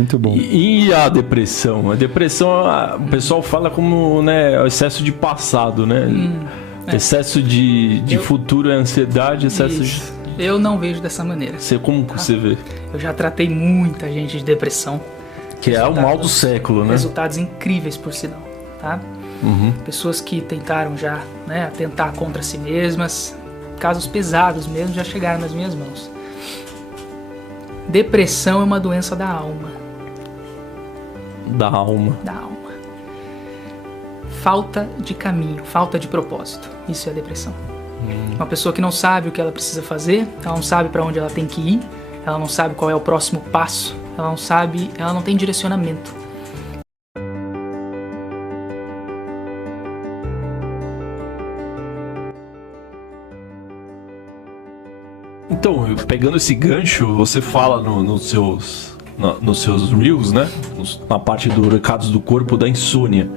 Muito bom. E a depressão? A depressão, o pessoal fala como, né, o excesso de passado, né? Excesso de futuro é ansiedade, excesso Isso. Eu não vejo dessa maneira. Como que você vê? Eu já tratei muita gente de depressão. Que é o mal do século, né? Resultados incríveis, por sinal, tá? Pessoas que tentaram já, né, atentar contra si mesmas, casos pesados mesmo, já chegaram nas minhas mãos. Depressão é uma doença da alma. Da alma. Da alma. Falta de caminho, falta de propósito. Isso é depressão. Uma pessoa que não sabe o que ela precisa fazer, ela não sabe para onde ela tem que ir, ela não sabe qual é o próximo passo, ela não tem direcionamento. Então, pegando esse gancho, você fala nos seus reels, né? Na parte do recados do corpo da insônia.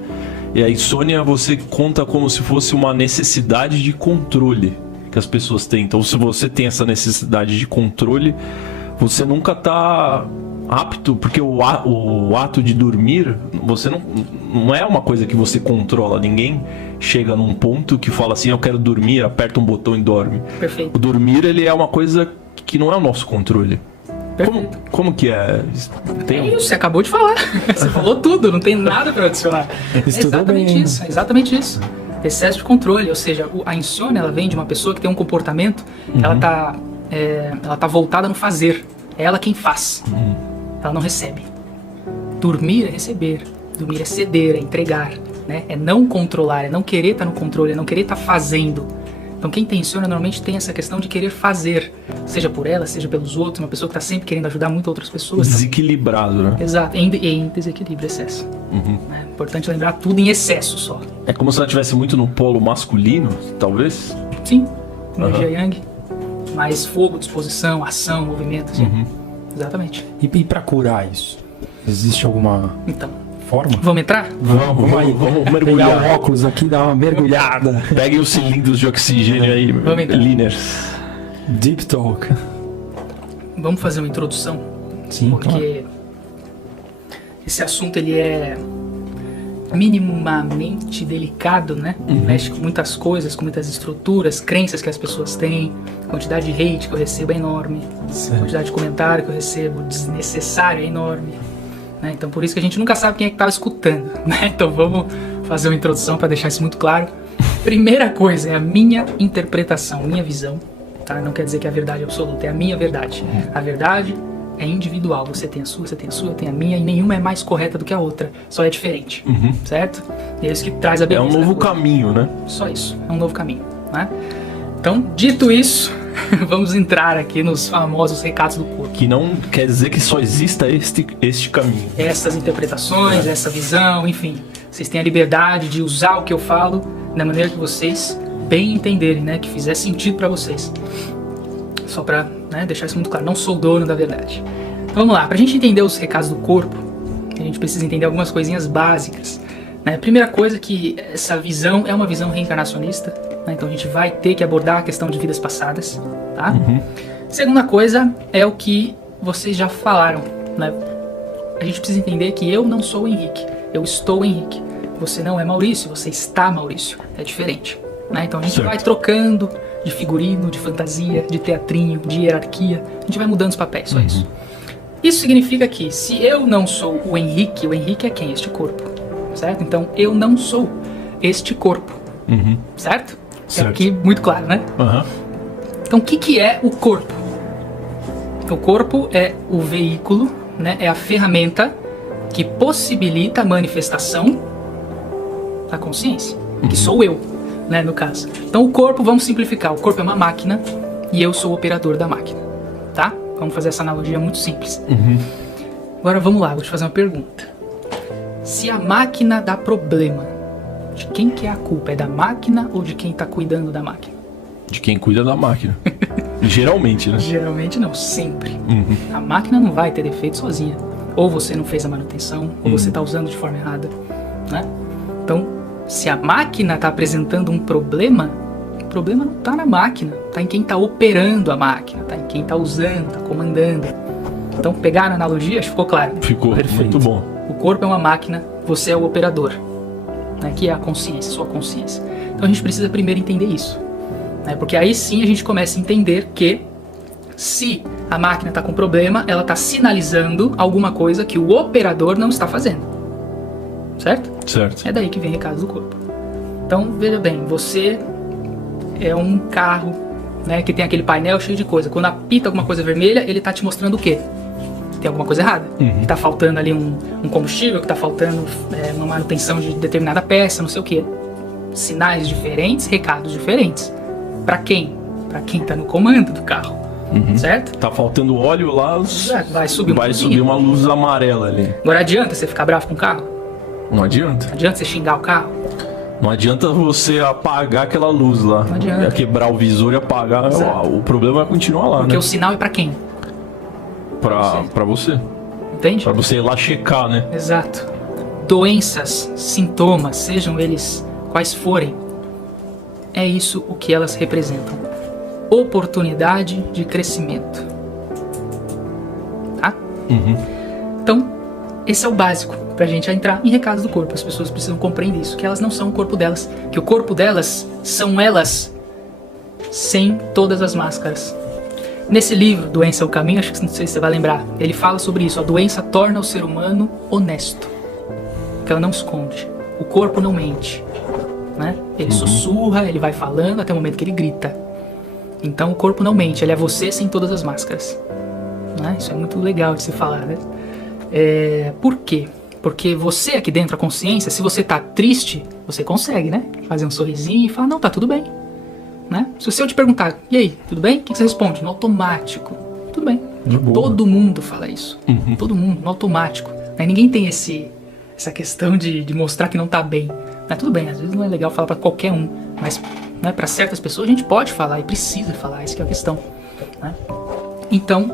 E a insônia você conta como se fosse uma necessidade de controle que as pessoas têm. Então, se você tem essa necessidade de controle, você nunca tá apto, porque o ato de dormir, você não é uma coisa que você controla. Ninguém chega num ponto que fala assim, eu quero dormir, aperta um botão e dorme. Perfeito. O dormir, ele é uma coisa que não é o nosso controle. Como que é? É isso, você acabou de falar. Você falou tudo, não tem nada para adicionar. Exatamente isso. Excesso de controle, ou seja, a insônia, ela vem de uma pessoa que tem um comportamento, ela tá voltada no fazer. É ela quem faz. Ela não recebe. Dormir é receber. Dormir é ceder, é entregar, né? É não controlar, é não querer estar no controle, é não querer estar fazendo. Então quem tem insônia normalmente tem essa questão de querer fazer, seja por ela, seja pelos outros, uma pessoa que está sempre querendo ajudar muito outras pessoas. Desequilibrado, né? Exato, em desequilíbrio, excesso. É importante lembrar tudo em excesso só. É como se ela estivesse muito no polo masculino, talvez? Sim, energia yang, mais fogo, disposição, ação, movimento, assim. Exatamente. E para curar isso? Existe alguma forma? Vamos entrar? Vamos mergulhar o óculos aqui, dar uma mergulhada. Peguem os cilindros de oxigênio aí, Liners. Deep Talk. Vamos fazer uma introdução? Sim, porque esse assunto ele é minimamente delicado, né? Mexe com muitas coisas, com muitas estruturas, crenças que as pessoas têm, a quantidade de hate que eu recebo é enorme, a quantidade de comentário que eu recebo desnecessário é enorme. Então por isso que a gente nunca sabe quem é que tá escutando, né? Então vamos fazer uma introdução para deixar isso muito claro. Primeira coisa é a minha interpretação, minha visão, tá? Não quer dizer que é a verdade absoluta, é a minha verdade. A verdade é individual, você tem a sua, eu tenho a minha, e nenhuma é mais correta do que a outra, só é diferente, certo? E é isso que traz a beleza. É um novo caminho, né? Só isso, é um novo caminho, né? Então, dito isso, vamos entrar aqui nos famosos recados do corpo. Que não quer dizer que só exista este caminho. Essas interpretações, essa visão, enfim. Vocês têm a liberdade de usar o que eu falo da maneira que vocês bem entenderem, né? Que fizer sentido pra vocês. Só pra, né, deixar isso muito claro, não sou dono da verdade. Então vamos lá, pra gente entender os recados do corpo, a gente precisa entender algumas coisinhas básicas. Né? Primeira coisa que essa visão é uma visão reencarnacionista, né? Então a gente vai ter que abordar a questão de vidas passadas, tá? Segunda coisa é o que vocês já falaram, né? A gente precisa entender que eu não sou o Henrique, eu estou o Henrique. Você não é Maurício, você está Maurício, é diferente, né? Então a gente vai trocando de figurino, de fantasia, de teatrinho, de hierarquia, a gente vai mudando os papéis, só isso. Isso significa que se eu não sou o Henrique é quem? Este corpo, certo? Então eu não sou este corpo, certo? É aqui muito claro, né? Então o que é o corpo? O corpo é o veículo, né? É a ferramenta que possibilita a manifestação da consciência, que sou eu, né, no caso. Então o corpo, vamos simplificar, o corpo é uma máquina e eu sou o operador da máquina, tá? Vamos fazer essa analogia muito simples. Agora vamos lá, vou te fazer uma pergunta. Se a máquina dá problema, de quem que é a culpa? É da máquina ou de quem está cuidando da máquina? De quem cuida da máquina. Geralmente, né? Geralmente não, sempre. A máquina não vai ter defeito sozinha. Ou você não fez a manutenção, ou você está usando de forma errada, né? Então, se a máquina está apresentando um problema, o problema não está na máquina, está em quem está operando a máquina, está em quem está usando, está comandando. Então, pegar a analogia, acho que ficou claro. Ficou muito bom. O corpo é uma máquina, você é o operador, né, que é a consciência, sua consciência. Então a gente precisa primeiro entender isso, né, porque aí sim a gente começa a entender que se a máquina está com problema, ela está sinalizando alguma coisa que o operador não está fazendo, certo? Certo. É daí que vem recados do corpo. Então veja bem, você é um carro, né, que tem aquele painel cheio de coisa. Quando apita alguma coisa vermelha, ele está te mostrando o quê? Tem alguma coisa errada. Que tá faltando ali um combustível, que tá faltando uma manutenção de determinada peça, não sei o que. Sinais diferentes, recados diferentes. Pra quem? Pra quem tá no comando do carro, certo? Tá faltando óleo lá, Vai subir uma luz amarela ali. Agora adianta você ficar bravo com o carro? Não adianta. Adianta você xingar o carro? Não adianta você apagar aquela luz lá. Não adianta. Quebrar o visor e apagar, o problema vai continuar lá, Porque né? o sinal é pra quem? Pra você. Entende? Pra você ir lá checar, né? Exato. Doenças, sintomas, sejam eles quais forem, é isso o que elas representam. Oportunidade de crescimento. Tá? Então, esse é o básico pra gente entrar em recados do corpo. As pessoas precisam compreender isso, que elas não são o corpo delas, que o corpo delas são elas sem todas as máscaras. Nesse livro, Doença é o Caminho, acho que não sei se você vai lembrar, ele fala sobre isso. A doença torna o ser humano honesto, porque ela não esconde. O corpo não mente, né? Ele sussurra, ele vai falando até o momento que ele grita. Então o corpo não mente, ele é você sem todas as máscaras, né? Isso é muito legal de se falar, né? Por quê? Porque você aqui dentro, a consciência, se você tá triste, você consegue, né? Fazer um sorrisinho e falar, não, tá tudo bem. Né? Se eu te perguntar, e aí, tudo bem? O que você responde? No automático. Tudo bem. Todo mundo fala isso. Todo mundo, no automático. Né? Ninguém tem essa questão de mostrar que não tá bem. Né? Tudo bem, às vezes não é legal falar pra qualquer um, mas né, pra certas pessoas a gente pode falar e precisa falar, isso que é a questão. Né? Então,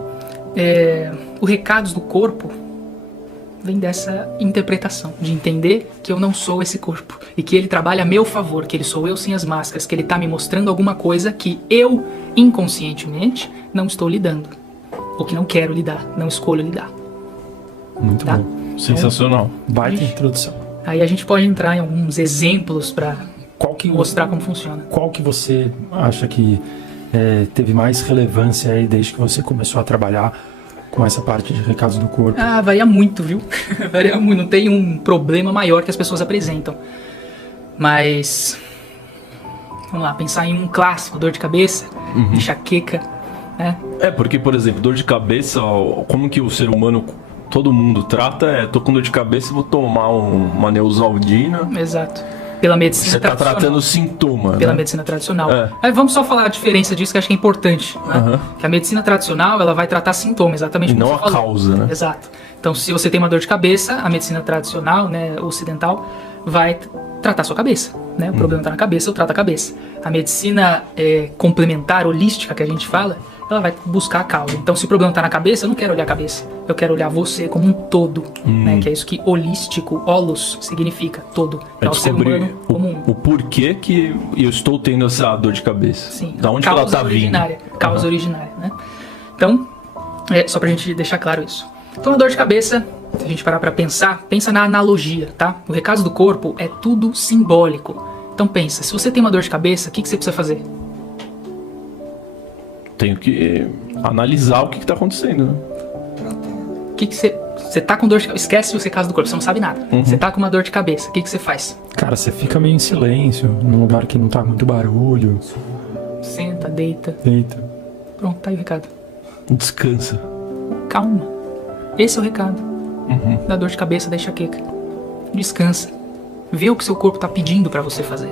o recados do corpo vem dessa interpretação, de entender que eu não sou esse corpo e que ele trabalha a meu favor, que ele sou eu sem as máscaras, que ele tá me mostrando alguma coisa que eu, inconscientemente, não estou lidando, ou que não quero lidar, não escolho lidar. Muito Tá? bom. Sensacional. Baita introdução. Aí a gente pode entrar em alguns exemplos para mostrar como funciona. Qual que você acha que teve mais relevância aí desde que você começou a trabalhar com essa parte de recados do corpo? Ah, varia muito, viu? Varia muito, não tem um problema maior que as pessoas apresentam. Mas vamos lá, pensar em um clássico, dor de cabeça, enxaqueca, né? Porque, por exemplo, dor de cabeça, como que o ser humano, todo mundo trata, tô com dor de cabeça, vou tomar uma Neosaldina. Exato. Pela medicina Você tá tradicional. tratando o sintoma, Pela né? medicina tradicional. Aí vamos só falar a diferença disso, que eu acho que é importante. Né? Que a medicina tradicional, ela vai tratar sintoma, exatamente E como não você a falou. causa, né? Exato. Então, se você tem uma dor de cabeça, a medicina tradicional, né, ocidental, vai tratar a sua cabeça. Né? O problema está na cabeça, eu trato a cabeça. A medicina complementar, holística, que a gente fala, ela vai buscar a causa. Então, se o problema está na cabeça, eu não quero olhar a cabeça. Eu quero olhar você como um todo. Né? Que é isso que holístico, holos, significa todo. É o ser humano como um. o porquê que eu estou tendo essa dor de cabeça. Sim, Da onde que ela tá originária, vindo? causa originária, né? Então, só pra gente deixar claro isso. Então, a dor de cabeça, se a gente parar pra pensar, pensa na analogia, tá? O recado do corpo é tudo simbólico. Então pensa, se você tem uma dor de cabeça, o que você precisa fazer? Tenho que analisar o que tá acontecendo, né? O que você tá com dor de cabeça? Esquece o recado do corpo, você não sabe nada. Você tá com uma dor de cabeça, o que você faz? Cara, você fica meio em silêncio, num lugar que não tá muito barulho. Senta, deita. Deita. Pronto, tá aí o recado. Descansa. Calma. Esse é o recado da dor de cabeça, da enxaqueca. Descansa. Vê o que seu corpo tá pedindo pra você fazer.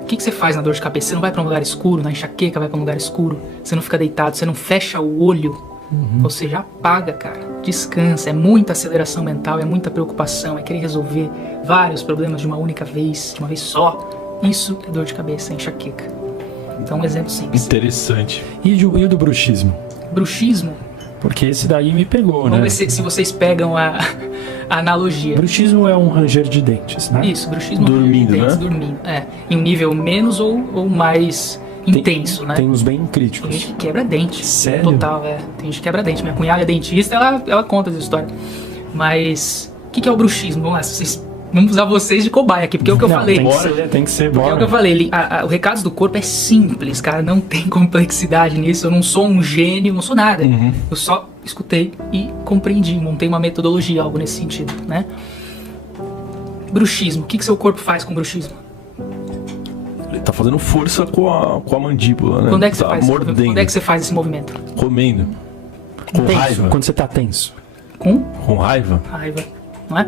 O que você faz na dor de cabeça? Você não vai pra um lugar escuro, na enxaqueca vai pra um lugar escuro. Você não fica deitado, você não fecha o olho. Você já apaga, cara. Descansa. É muita aceleração mental, é muita preocupação, é querer resolver vários problemas de uma única vez, de uma vez só. Isso é dor de cabeça, é enxaqueca. Então, um exemplo simples. Interessante. E o do bruxismo? Bruxismo. Porque esse daí me pegou, Vamos né? ver se vocês pegam a analogia. Bruxismo é um ranger de dentes, né? Isso, bruxismo Dormindo, dentes, né? dormindo. Em um nível menos ou mais intenso, né? Tem uns bem Tem críticos. gente que quebra dente. Sério? Total, Tem gente que quebra dente. Minha cunhada é dentista, ela conta essa história. Mas, o que é o bruxismo? Vamos lá, vamos usar vocês de cobaia aqui, porque é o que eu falei. Tem que ser, Porque é o que bora. eu falei, o Recados do Corpo é simples, cara, não tem complexidade nisso, eu não sou um gênio, não sou nada. Eu só escutei e compreendi, montei uma metodologia, algo nesse sentido, né? Bruxismo, o que seu corpo faz com bruxismo? Ele tá fazendo força com a mandíbula, né? Quando é que você Tá faz? mordendo, Quando é que você faz esse movimento? comendo. Com Tenso, raiva. quando você tá tenso. Com raiva? Raiva, não é?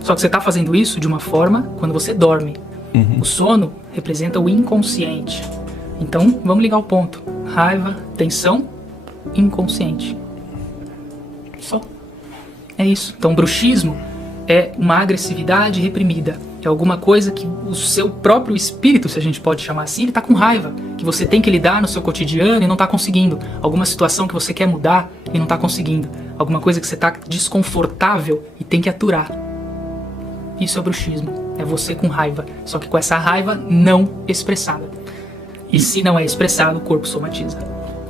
Só que você está fazendo isso de uma forma quando você dorme. O sono representa o inconsciente. Então, vamos ligar o ponto. Raiva, tensão, inconsciente. Só. É isso. Então, bruxismo é uma agressividade reprimida. É alguma coisa que o seu próprio espírito, se a gente pode chamar assim, ele está com raiva. Que você tem que lidar no seu cotidiano e não está conseguindo. Alguma situação que você quer mudar e não está conseguindo. Alguma coisa que você está desconfortável e tem que aturar. Isso é bruxismo. É você com raiva. Só que com essa raiva não expressada. E se não é expressado, o corpo somatiza.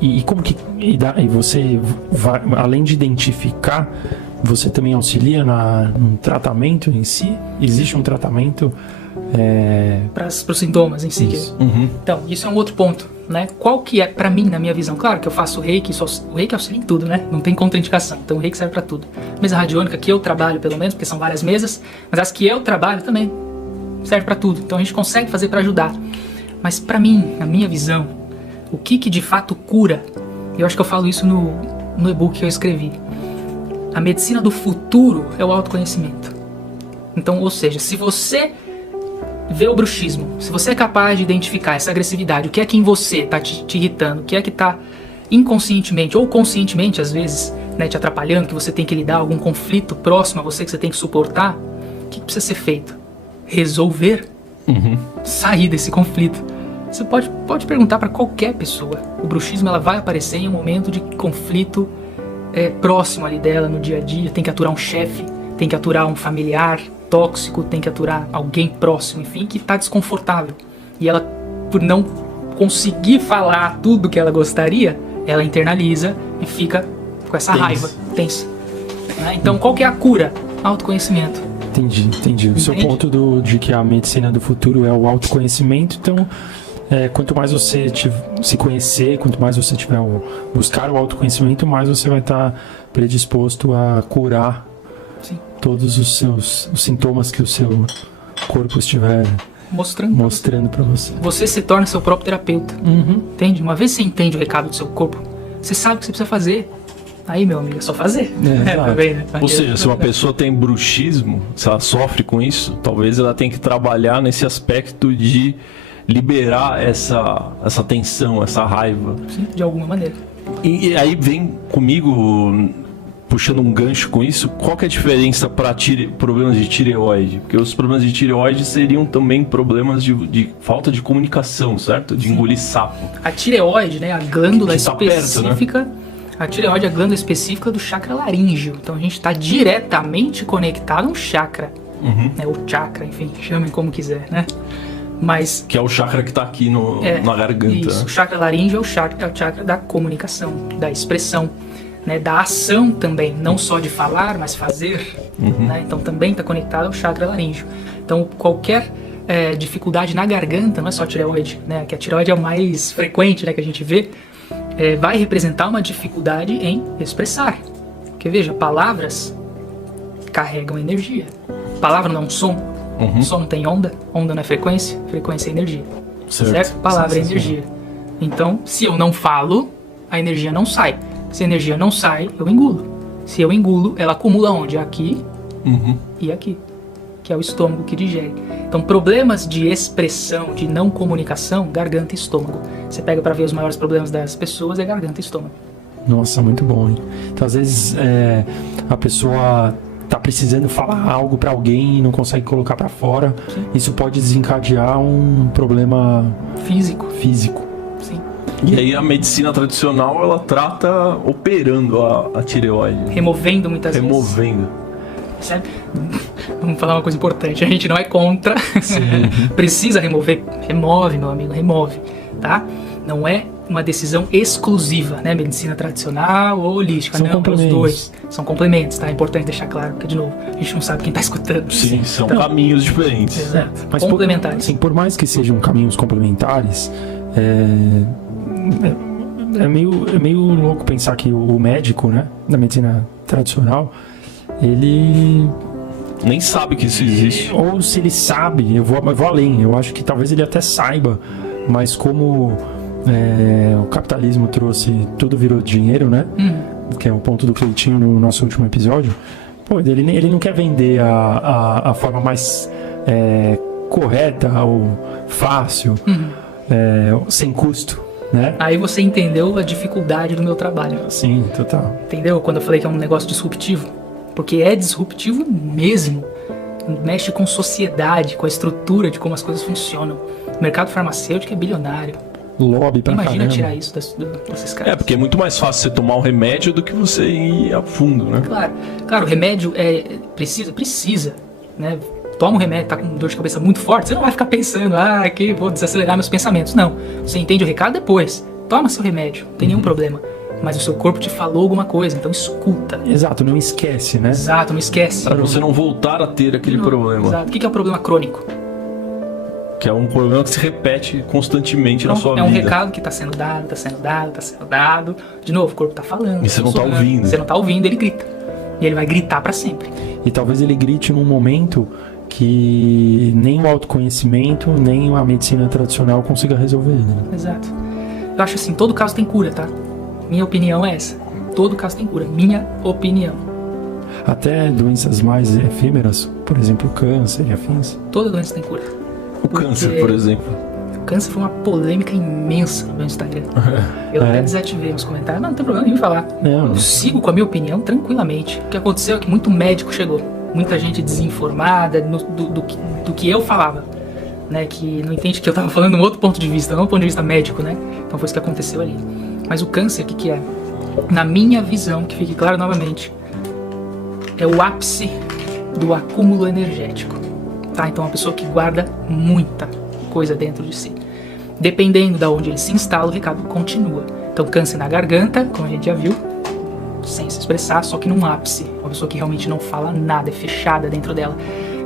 E como que. E você vai, além de identificar, você também auxilia no tratamento em si? Existe um tratamento? Para os sintomas em si. Isso. Então, isso é um outro ponto, né? Qual que é, pra mim, na minha visão? Claro que eu faço reiki, o reiki auxilia em tudo, né? Não tem contraindicação, então o reiki serve pra tudo. Mesa radiônica que eu trabalho, pelo menos, porque são várias mesas, mas as que eu trabalho também serve pra tudo. Então a gente consegue fazer pra ajudar. Mas pra mim, na minha visão, o que de fato cura, eu acho que eu falo isso no e-book que eu escrevi. A medicina do futuro é o autoconhecimento. Então, ou seja, se você vê o bruxismo, se você é capaz de identificar essa agressividade, o que é que em você está te irritando, o que é que está inconscientemente ou conscientemente, às vezes, né, te atrapalhando, que você tem que lidar, algum conflito próximo a você que você tem que suportar, o que precisa ser feito? Resolver, sair desse conflito. Você pode perguntar para qualquer pessoa. O bruxismo ela vai aparecer em um momento de conflito próximo ali dela, no dia a dia. Tem que aturar um chefe, tem que aturar um familiar tóxico, tem que aturar alguém próximo, enfim, que está desconfortável. E ela, por não conseguir falar tudo que ela gostaria, ela internaliza e fica com essa raiva tensa. Né? Então, qual que é a cura? Autoconhecimento. Entendi. O seu ponto de que a medicina do futuro é o autoconhecimento, então quanto mais você se conhecer, quanto mais você tiver buscar o autoconhecimento, mais você vai estar predisposto a curar todos os sintomas que o seu corpo estiver mostrando para você. Você se torna seu próprio terapeuta. Entende? Uma vez você entende o recado do seu corpo, você sabe o que você precisa fazer. Aí, meu amigo, é só fazer. Também, né? Ou seja, se uma pessoa tem bruxismo, se ela sofre com isso, talvez ela tenha que trabalhar nesse aspecto de liberar essa tensão, essa raiva. Sim, de alguma maneira. E aí vem comigo, puxando um gancho com isso, qual que é a diferença para problemas de tireoide? Porque os problemas de tireoide seriam também problemas de falta de comunicação, certo? De engolir sapo. A tireoide, né, a glândula Que tá perto, específica, a tireoide é a glândula específica do chakra laríngeo. Então a gente está diretamente conectado a um chakra. Né, ou chakra, enfim, chamem como quiser, né? Mas Que é o chakra que tá aqui na garganta. Isso, né? o chakra laríngeo é o chakra da comunicação, da expressão, né, da ação também, não só de falar, mas fazer. Né? Então também está conectado ao chakra laríngeo. Então qualquer dificuldade na garganta, não é só a tireoide, né, que a tireoide é o mais frequente, né, que a gente vê, vai representar uma dificuldade em expressar. Porque veja, palavras carregam energia. Palavra não é um som. Som não tem onda não é frequência, frequência é energia. Certo? Palavra é energia. Então, se eu não falo, a energia não sai. Se a energia não sai, eu engulo. Se eu engulo, ela acumula onde? Aqui e aqui, que é o estômago que digere. Então, problemas de expressão, de não comunicação, garganta e estômago. Você pega para ver os maiores problemas das pessoas, é garganta e estômago. Nossa, muito bom, hein? Então, às vezes, a pessoa tá precisando falar algo para alguém e não consegue colocar para fora. Sim. Isso pode desencadear um problema Físico. Sim. E aí a medicina tradicional, ela trata operando a tireoide. Removendo muitas vezes. Removendo. Certo? Vamos falar uma coisa importante. A gente não é contra. Precisa remover. Remove, meu amigo, remove. Tá? Não é uma decisão exclusiva, né? Medicina tradicional ou holística. São não, os complementos. dois são complementos, tá? É importante deixar claro, porque, de novo, a gente não sabe quem tá escutando. Sim, são Então, caminhos diferentes. exato. Mas Complementares. Por mais que sejam caminhos complementares, é meio louco pensar que o médico, né, da medicina tradicional, ele... Nem sabe que isso existe. Ou se ele sabe, eu vou além, eu acho que talvez ele até saiba, mas como o capitalismo trouxe, tudo virou dinheiro, né? Que é o ponto do Cleitinho no nosso último episódio. Pô, ele não quer vender a forma mais correta ou fácil, sem custo, né? Aí você entendeu a dificuldade do meu trabalho. Sim, total. Entendeu? Quando eu falei que é um negócio disruptivo. Porque é disruptivo mesmo. Mexe com sociedade, com a estrutura de como as coisas funcionam. O mercado farmacêutico é bilionário. Lobby pra Imagina caramba. tirar isso desses caras. Porque é muito mais fácil você tomar um remédio do que você ir a fundo, né? Claro, o remédio precisa, né? Toma um remédio, tá com dor de cabeça muito forte, você não vai ficar pensando, aqui vou desacelerar meus pensamentos. Não, você entende o recado depois. Toma seu remédio, não tem nenhum problema. Mas o seu corpo te falou alguma coisa, então escuta. Exato, não esquece, né? Exato, não esquece. Pra você não voltar a ter aquele problema. Exato. O que é o problema crônico? Que é um problema que se repete constantemente na sua vida. É um recado que tá sendo dado, tá sendo dado, tá sendo dado. De novo, o corpo tá falando. E você não tá sussurrando. ouvindo. Você não tá ouvindo, ele grita. E ele vai gritar pra sempre. E talvez ele grite num momento que nem o autoconhecimento, nem a medicina tradicional consiga resolver, né? Exato. Eu acho assim, todo caso tem cura, tá? Minha opinião é essa. Todo caso tem cura. Minha opinião. Até doenças mais efêmeras, por exemplo, câncer e afins. Toda doença tem cura. O câncer, por exemplo. O câncer foi uma polêmica imensa no meu Instagram. Eu até desativei os comentários, mas não tem problema nenhum em falar. Não. Eu sigo com a minha opinião tranquilamente. O que aconteceu é que muito médico chegou. Muita gente desinformada do que eu falava. Né, que não entende que eu tava falando um outro ponto de vista, não um ponto de vista médico, né? Então foi isso que aconteceu ali. Mas o câncer, o que é? Na minha visão, que fique claro novamente, é o ápice do acúmulo energético. Tá? Então é uma pessoa que guarda muita coisa dentro de si. Dependendo de onde ele se instala, o recado continua. Então câncer na garganta, como a gente já viu, sem se expressar, só que num ápice. Uma pessoa que realmente não fala nada, é fechada dentro dela.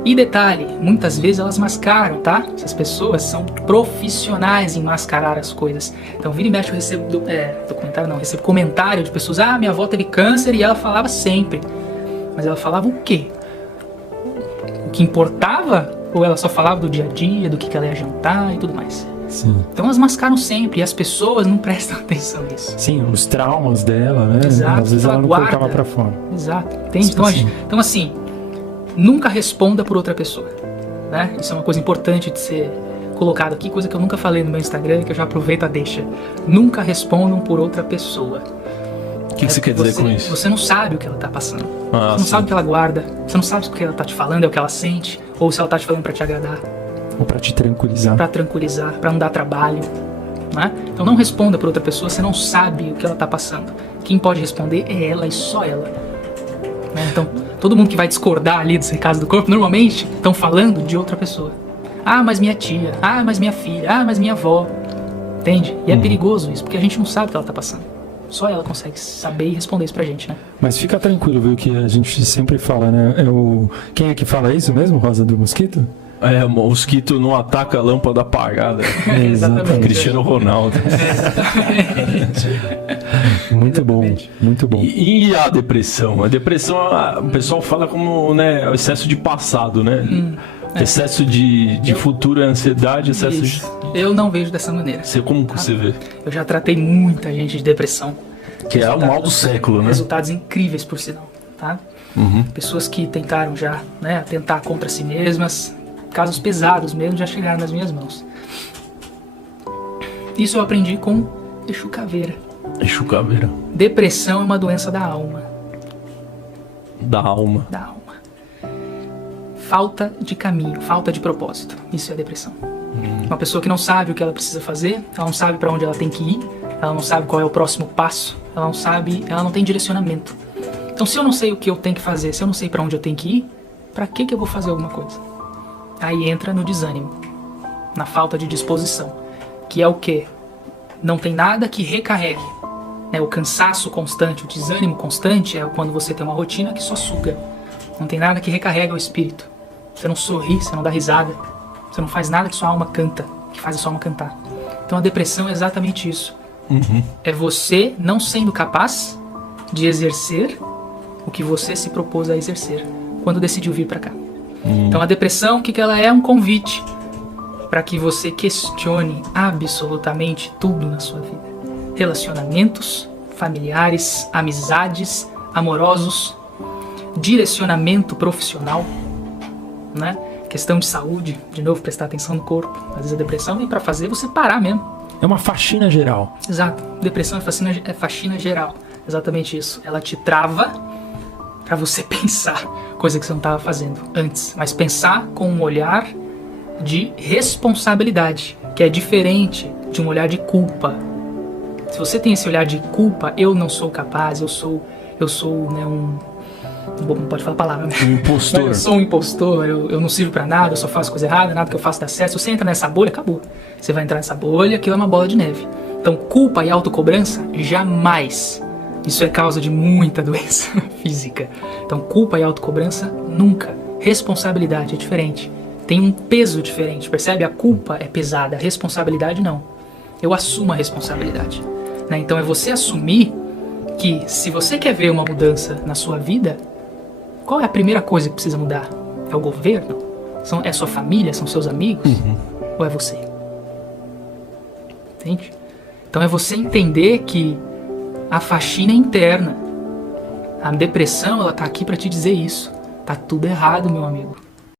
E detalhe, muitas vezes elas mascaram, tá? Essas pessoas são profissionais em mascarar as coisas. Então vira e mexe eu recebo recebo comentário de pessoas, minha avó teve câncer e ela falava sempre. Mas ela falava o quê? O que importava? Ou ela só falava do dia a dia, do que ela ia jantar e tudo mais? Sim. Então elas mascaram sempre e as pessoas não prestam atenção nisso. Sim, os traumas dela, né? Exato, Às vezes ela não guarda. colocava pra fora. Exato, entende? Então assim, nunca responda por outra pessoa, né? Isso é uma coisa importante de ser colocado aqui, coisa que eu nunca falei no meu Instagram, que eu já aproveito a deixa. Nunca respondam por outra pessoa. O que você quer dizer com isso? Você não sabe o que ela tá passando. Você não sim. sabe o que ela guarda. Você não sabe se o que ela tá te falando é o que ela sente, ou se ela tá te falando pra te agradar, Ou pra te tranquilizar. pra tranquilizar, pra não dar trabalho, né? Então não responda por outra pessoa, você não sabe o que ela tá passando. Quem pode responder é ela e só ela. Né? Então, todo mundo que vai discordar ali dos recados do corpo, normalmente estão falando de outra pessoa. Mas minha tia, mas minha filha, mas minha avó. Entende? E é perigoso isso, porque a gente não sabe o que ela tá passando. Só ela consegue saber e responder isso pra gente, né? Mas fica tranquilo, viu, que a gente sempre fala, né? Quem é que fala isso mesmo, Rosa do Mosquito? O mosquito não ataca a lâmpada apagada. Exatamente. Cristiano Ronaldo. Muito bom, muito bom. E a depressão? A depressão, o pessoal fala como, né, o excesso de passado, né? Excesso de futuro é ansiedade, excesso Isso. Eu não vejo dessa maneira. Como que você vê? Eu já tratei muita gente de depressão. Que é o mal do século, né? Resultados incríveis, por sinal, tá? Pessoas que tentaram já, né, atentar contra si mesmas, casos pesados mesmo, já chegaram nas minhas mãos. Isso eu aprendi com Exu Caveira. Exu Caveira. Depressão é uma doença da alma. Da alma. Da alma. Falta de caminho, falta de propósito. Isso é depressão. Uma pessoa que não sabe o que ela precisa fazer, ela não sabe para onde ela tem que ir, ela não sabe qual é o próximo passo, ela não tem direcionamento. Então, se eu não sei o que eu tenho que fazer, se eu não sei para onde eu tenho que ir, para que eu vou fazer alguma coisa? Aí entra no desânimo, na falta de disposição, que é o quê? não tem nada que recarregue. O cansaço constante, o desânimo constante é quando você tem uma rotina que só suga. Não tem nada que recarrega o espírito. Você não sorri, você não dá risada, você não faz nada que sua alma canta, que faz a sua alma cantar. Então a depressão é exatamente isso. É você não sendo capaz de exercer o que você se propôs a exercer quando decidiu vir para cá. Então a depressão, o que ela é? Um convite para que você questione absolutamente tudo na sua vida. Relacionamentos familiares, amizades, amorosos, direcionamento profissional, né? Questão de saúde, de novo, prestar atenção no corpo. Às vezes a depressão vem para fazer você parar mesmo. É uma faxina geral. Exato. Depressão é faxina geral. Exatamente isso. Ela te trava para você pensar, coisa que você não estava fazendo antes. Mas pensar com um olhar de responsabilidade, que é diferente de um olhar de culpa. Se você tem esse olhar de culpa, eu não sou capaz, eu sou né, não pode falar a palavra, né? Um impostor. Eu sou um impostor, eu não sirvo pra nada, eu só faço coisa errada, nada que eu faço dá certo. Se você entra nessa bolha, acabou. Você vai entrar nessa bolha, aquilo é uma bola de neve. Então, culpa e autocobrança, jamais. Isso é causa de muita doença física. Então, culpa e autocobrança, nunca. Responsabilidade é diferente. Tem um peso diferente, percebe? A culpa é pesada, a responsabilidade não. Eu assumo a responsabilidade. Né? Então, é você assumir que se você quer ver uma mudança na sua vida, qual é a primeira coisa que precisa mudar? É o governo? É sua família? São seus amigos? Ou é você? Entende? Então é você entender que a faxina é interna. A depressão, ela tá aqui para te dizer isso. Tá tudo errado, meu amigo.